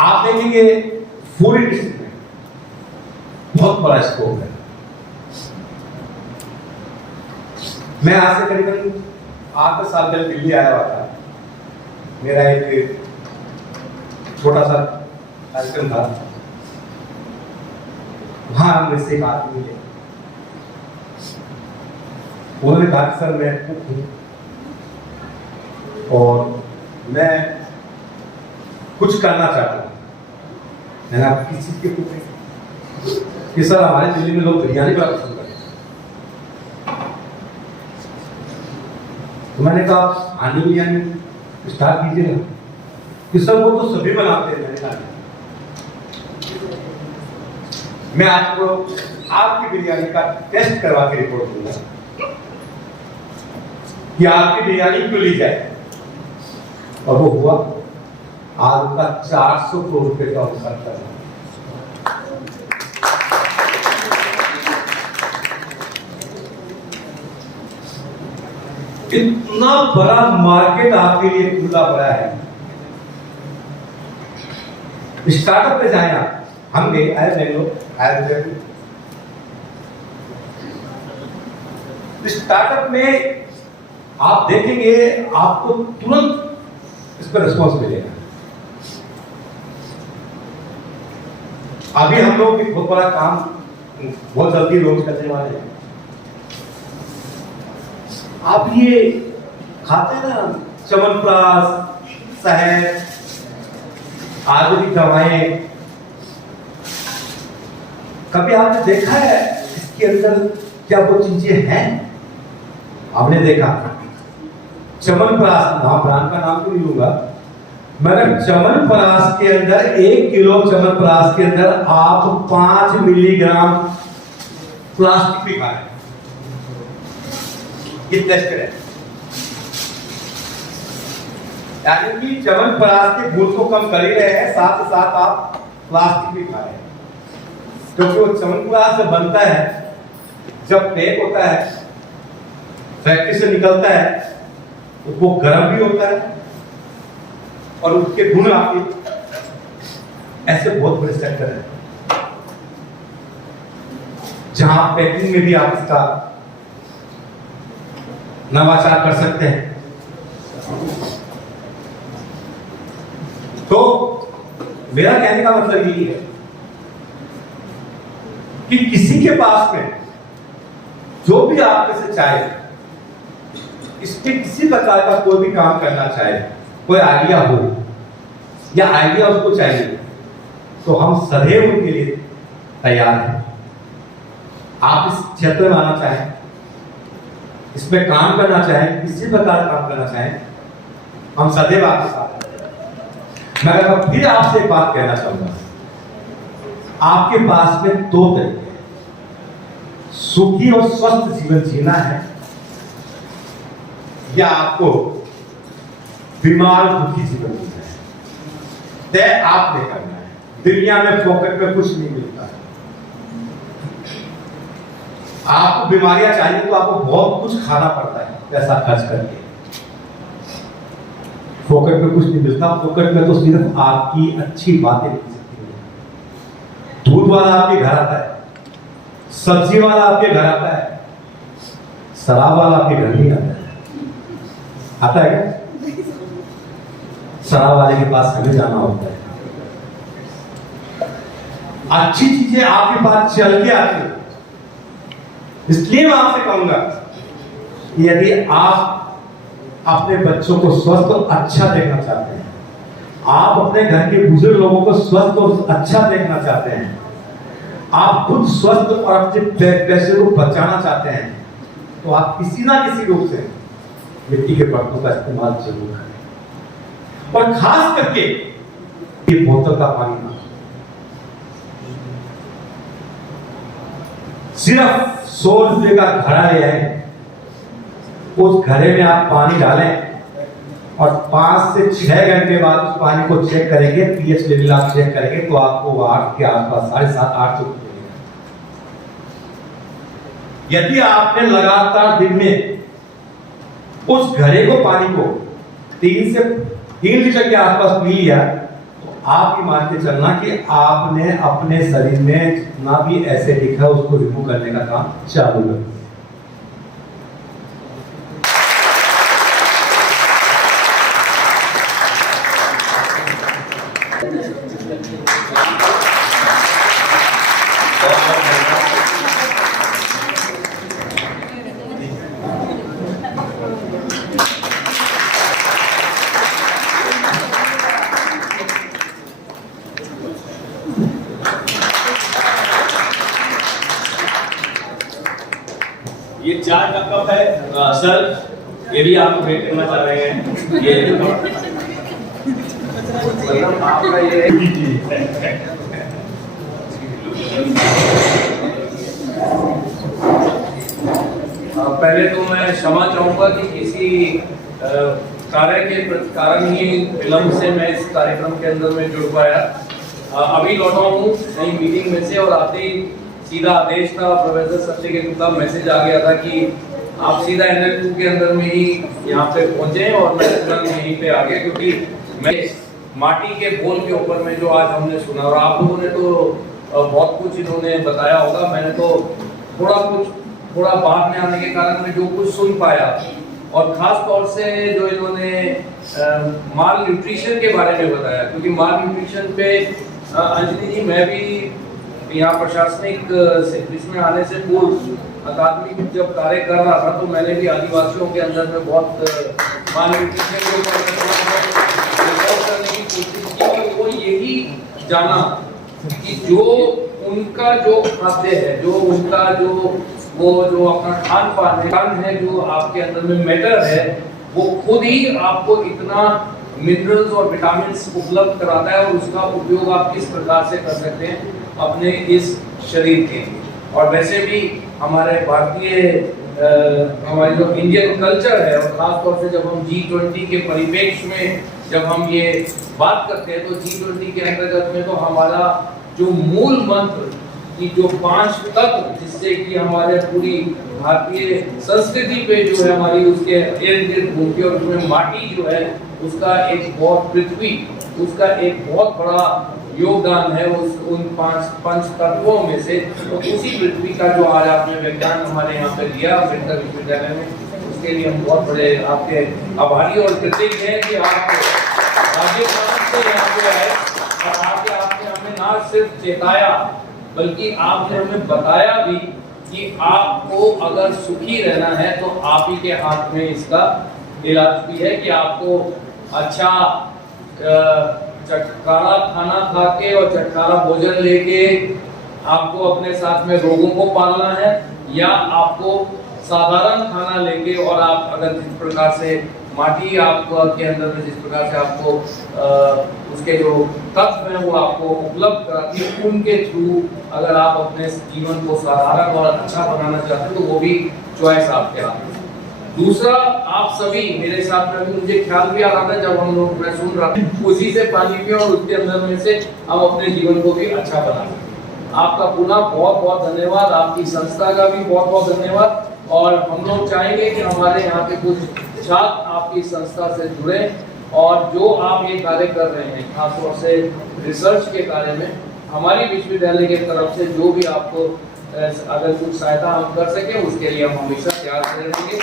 आप देखेंगे फूड इंडस्ट्री में बहुत बड़ा स्कोप है। मैं आज से करीबन 8 साल पहले दिल्ली आया हुआ था। मेरा एक छोटा सा कार्यक्रम था, वहां मेरे से एक आदमी मिले। उन्होंने कहा कि सर मैं कुक हूं और मैं कुछ करना चाहता हूं। मैंने आप किस चीज के कुक हैं? कि सर हमारे दिल्ली में लोग बिरयानी बड़ा पसंद करते हैं। तो मैंने कहा हांडी बिरयानी स्टार्ट कीजिए ना। कि सर वो तो सभी बनाते हैं। मैंने कहा मैं आपको आपकी बिरयानी का टेस्ट करवा के रिपोर्ट दूंगा कि आपकी बिरयानी क्यों ली जाए। और वो हुआ। आज उनका 400 करोड़ रुपए का अवसर था। इतना बड़ा मार्केट आपके लिए खुला पड़ा है। स्टार्टअप पे जाए ना, हम गए आए बेंगलोर आए। स्टार्टअप में आप देखेंगे आपको तुरंत इस पर रिस्पॉन्स मिलेगा। अभी हम लोग एक बहुत बड़ा काम बहुत जल्दी लॉन्च करने वाले हैं। आप ये खाते हैं ना च्यवनप्राश, शहद, आयुर्वेदिक दवाएं, कभी आपने देखा है इसके अंदर क्या वो चीजें हैं? आपने देखा च्यवनप्राश, नाम ब्रांड का नाम तो नहीं लूंगा, मगर च्यवनप्राश के अंदर 1 किलो च्यवनप्राश के अंदर आप 5 मिलीग्राम प्लास्टिक भी खा रहे हैं। ये टेस्ट करें, यानी कि च्यवनप्राश के गुण को कम कर ही रहे हैं, साथ ही साथ आप प्लास्टिक भी खा रहे हैं। क्योंकि वो च्यवनप्राश जब बनता है, जब पैक होता है, फैक्ट्री से निकलता है, तो वो गर्म भी होता है और उसके गुण आपके ऐसे बहुत बड़े सेक्टर है जहां पैकिंग में भी आप इसका नवाचार कर सकते हैं। तो मेरा कहने का मतलब यही है कि किसी के पास में जो भी आप में से चाहे, इसके किसी प्रकार का कोई भी काम करना चाहे, कोई आइडिया हो या आइडिया उसको चाहिए, तो हम सदैव उनके लिए तैयार हैं। आप इस क्षेत्र में आना चाहें, इसमें काम करना चाहें, किसी प्रकार काम करना चाहें, हम सदैव आपके साथ हैं। मैं अगर फिर आपसे एक बात कहना चाहूंगा, आपके पास में 2 तरीके हैं, सुखी और स्वस्थ जीवन जीना है या आपको बीमार दुखी जीवन जीना है। तय आपने करना है। दुनिया में फोकट में कुछ नहीं मिलता है। आपको बीमारियां चाहिए तो आपको बहुत कुछ खाना पड़ता है पैसा खर्च करके। फोकट में कुछ नहीं मिलता। फोकट में तो सिर्फ आपकी अच्छी बातें मिल सकती है। दूध वाला आपके घर आता है, सब्जी वाला आपके घर आता है, शराब वाला आपके घर नहीं आता है। आता है क्या? शराब वाले के पास हमें जाना होता है। अच्छी चीजें आपके पास चल के आती है। इसलिए मैं आपसे कहूंगा कि यदि आप अपने बच्चों को स्वस्थ और अच्छा देखना चाहते हैं, आप अपने घर के बुजुर्ग लोगों को स्वस्थ और अच्छा देखना चाहते हैं, आप खुद स्वस्थ और अपने पैसे को बचाना चाहते हैं, तो आप किसी ना किसी रूप से मिट्टी के बर्तनों का इस्तेमाल जरूर करें। और खास करके ये बोतल का पानी ना, सिर्फ 100 रुपए का घड़ा ले आए, उस घड़े में आप पानी डालें और 5 से 6 घंटे बाद उस पानी को चेक करेंगे, पीएच लेवल आप चेक करेंगे, तो आपको 8 के आसपास 7.5 8 मिलेगा। यदि आपने लगातार दिन में उस घड़े को पानी को 3 लीटर के आसपास पी लिया, तो आप ये मान के चलना कि आपने अपने शरीर में जितना भी एसिडिक है उसको रिमूव करने का काम चालू कर दिया। ये 4 का कप है सर, ये भी आप भेंट करना चाह रहे हैं। ये मतलब आपका ये पहले तो मैं क्षमा चाहूंगा कि किसी कार्य के कारण ही विलंब से मैं इस कार्यक्रम के अंदर में जुड़ पाया। अभी लौटा हूँ नई मीटिंग में से और आते ही सीधा आदेश था प्रोफेसर सत्यकेतु का मैसेज आ गया था कि आप सीधा NL2 के अंदर में ही यहाँ पे पहुंचे और मैं तुरंत यहीं पे आ गया, क्योंकि मैं माटी के बोल के ऊपर में जो आज हमने सुना और आप लोगों ने तो बहुत कुछ इन्होंने बताया होगा, मैंने तो थोड़ा बाद में आने के कारण मैं जो कुछ सुन पाया और खास तौर से जो इन्होंने माल न्यूट्रिशन के बारे में बताया, क्योंकि माल न्यूट्रिशन पे अंजलि जी मैं भी यहाँ प्रशासनिक इसमें आने से पूर्व अकादमी जब कार्य कर रहा था तो मैंने भी आदिवासियों के अंदर में बहुत माल न्यूट्रिशन के ऊपर रिसर्च करने की कोशिश की और वो यही जाना कि जो उनका जो खाद्य है, जो उनका जो अपना खान पान है, जो आपके अंदर में मैटर है, वो खुद ही आपको इतना मिनरल्स और विटामिन्स उपलब्ध कराता है और उसका उपयोग आप किस प्रकार से कर सकते हैं अपने इस शरीर के। और वैसे भी हमारे भारतीय हमारे जो इंडियन कल्चर है और खास तौर से जब हम G20 के परिप्रेक्ष्य में जब हम ये बात करते हैं तो G20 के अंतर्गत में तो हमारा जो मूल मंत्र कि जो 5 तत्व जिससे कि हमारे पूरी भारतीय संस्कृति पे जो है हमारी उसके इर्द गिर्द घूमती और उसमें माटी जो है उसका एक बहुत पृथ्वी उसका एक बहुत बड़ा योगदान है उन 5 तत्वों में से। तो उसी पृथ्वी का जो आज आपने विज्ञान हमारे यहाँ पे दिया अम्बेडकर विश्वविद्यालय में, उसके लिए हम बहुत बड़े आपके आभारी और कृतज्ञ हैं कि आप राजस्थान से यहाँ पे आए और आके आपने हमें ना सिर्फ चेताया बल्कि आपने हमें बताया भी कि आपको अगर सुखी रहना है तो आप ही के हाथ में इसका इलाज भी है कि आपको अच्छा चटकारा खाना खा के और चटकारा भोजन लेके आपको अपने साथ में रोगों को पालना है या आपको साधारण खाना लेके और आप अगर जिस प्रकार से माटी आपको के अंदर में जिस प्रकार से आपको उसके जो तत्व हैं वो आपको उपलब्ध कराती है, उनके थ्रू अगर आप अपने जीवन को साधारण और अच्छा बनाना चाहते हैं तो वो भी चॉइस आपके हाथ में। दूसरा, आप सभी मेरे साथ में मुझे ख्याल भी आ रहा था जब हम लोग मैं सुन रहा था उसी से पानी पिए और उसके अंदर में से हम अपने जीवन को भी अच्छा बना सकें। आपका पुनः बहुत बहुत धन्यवाद, आपकी संस्था का भी बहुत बहुत धन्यवाद। और हम लोग चाहेंगे कि हमारे यहाँ पे कुछ छात्र आपकी संस्था से जुड़े और जो आप ये कार्य कर रहे हैं खासतौर से रिसर्च के कार्य में हमारी विश्वविद्यालय की तरफ से जो भी आपको अगर कुछ सहायता हम कर सके उसके लिए हम हमेशा तैयार रहेंगे।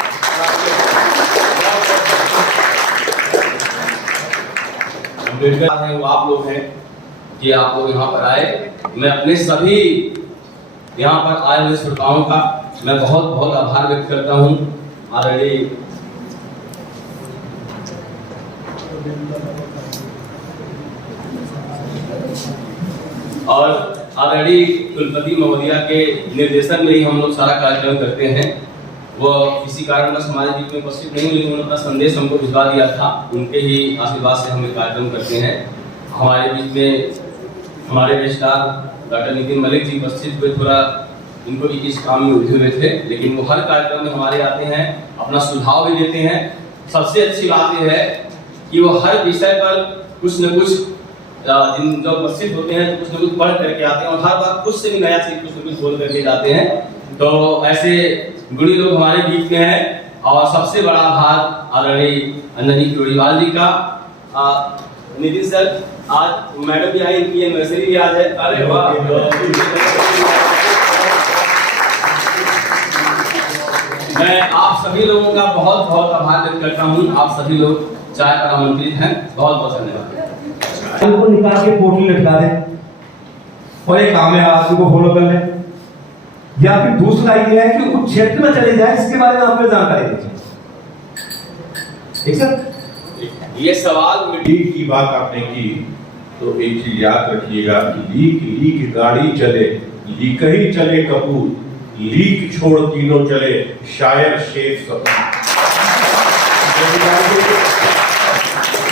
वो आप लोग हैं कि आप लोग यहाँ पर आए। मैं अपने सभी यहाँ पर आए हुए श्रोताओं का मैं बहुत बहुत आभार व्यक्त करता हूँ। ऑलरेडी और ऑलरेडी कुलपति महोदया के निर्देशन में ही हम लोग सारा कार्यक्रम करते हैं। वो किसी कारणवश हमारे बीच में उपस्थित नहीं हुए, लेकिन उन्होंने अपना संदेश हमको भिजवा दिया था। उनके ही आशीर्वाद से हम कार्यक्रम करते हैं। हमारे बीच में हमारे रजिस्ट्रार डॉक्टर नितिन मलिक जी उपस्थित हुए, थोड़ा इनको भी इस काम में उलझे हुए थे, लेकिन वो हर कार्यक्रम में हमारे आते हैं, अपना सुझाव भी देते हैं। सबसे अच्छी बात यह है कि वो हर विषय पर कुछ न कुछ जिन जो उपस्थित होते हैं तो कुछ न कुछ पढ़ करके आते हैं और हर बार कुछ से भी नया चीज कुछ न कुछ बोल करके जाते हैं। तो ऐसे गुणी लोग हमारे बीच में हैं। और सबसे बड़ा आभार आदरणीय अंजनी केजरीवाल जी का। नितिन सर आज मैडम भी आई, इनकी एनिवर्सरी भी आज है। अरे वाह। मैं आप सभी लोगों का बहुत बहुत आभार व्यक्त करता हूँ। आप सभी लोग चाय पर आमंत्रित हैं। बहुत बहुत धन्यवाद। इनको निकाल के पोर्टल लटका दें और एक काम है आदमी को फॉलो कर लें, या फिर दूसरा ये है कि उस क्षेत्र में चले जाए जिसके बारे में आपको जानकारी दीजिए। ठीक सर, ये सवाल लीक की बात आपने की तो एक चीज याद रखिएगा, लीक लीक गाड़ी चले, लीक ही चले कपूर, लीक छोड़ तीनों चले, शायर शेख सपना।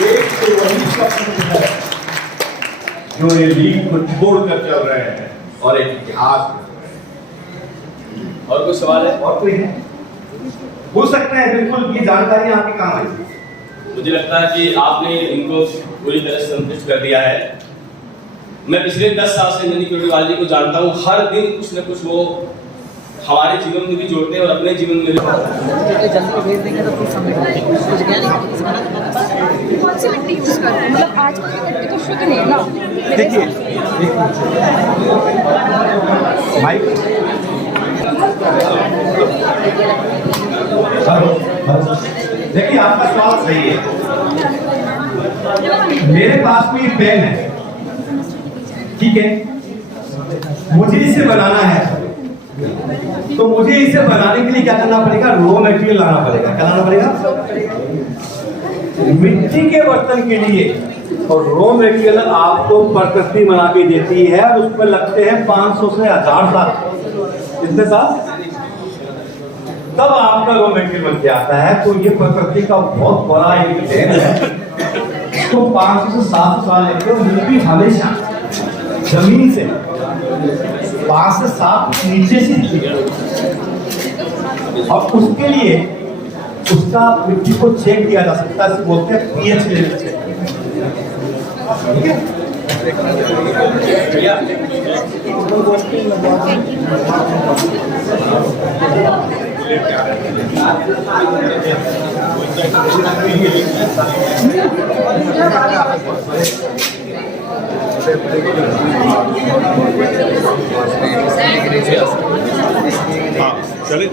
एक तो वही सपना है जो ये लीक को छोड़कर चल रहे हैं और एक इतिहास में। और कुछ सवाल है? और कोई है? हो सकता है, बिल्कुल ये जानकारी आपके काम आएगी। मुझे लगता है कि आपने इनको पूरी तरह से संतुष्ट कर दिया है। मैं पिछले 10 साल से नंदी कोटेवाल जी को जानता हूँ। हर दिन कुछ न कुछ वो हमारे जीवन में भी जोड़ते हैं और अपने जीवन में भी। जल्दी भेज देंगे तो कुछ समझ में कुछ गया नहीं। कौन सी मिट्टी यूज करते हैं? मतलब आजकल की मिट्टी तो शुद्ध नहीं है ना। देखिए देखिए आपका सवाल सही है। मेरे पास कोई पेन है, ठीक है, मुझे इसे बनाना है, तो मुझे इसे बनाने के लिए क्या करना पड़ेगा? रॉ मटेरियल लाना पड़ेगा। क्या लाना पड़ेगा? मिट्टी के बर्तन के लिए और रॉ मटेरियल आपको प्रकृति बना के देती है और उस पर लगते हैं 500 से 1000 साल। कितने साल? तब आपका रॉ मटेरियल बन के आता है। तो ये प्रकृति का बहुत बड़ा एक देन है। तो 500 से 700 साल लेते हो। मिट्टी हमेशा जमीन से 5 से 7 नीचे से निकली और उसके लिए उसका मिट्टी को चेक किया जा सकता है। बोलते हैं पीएच लेवल चेक। ठीक है? हाँ चले।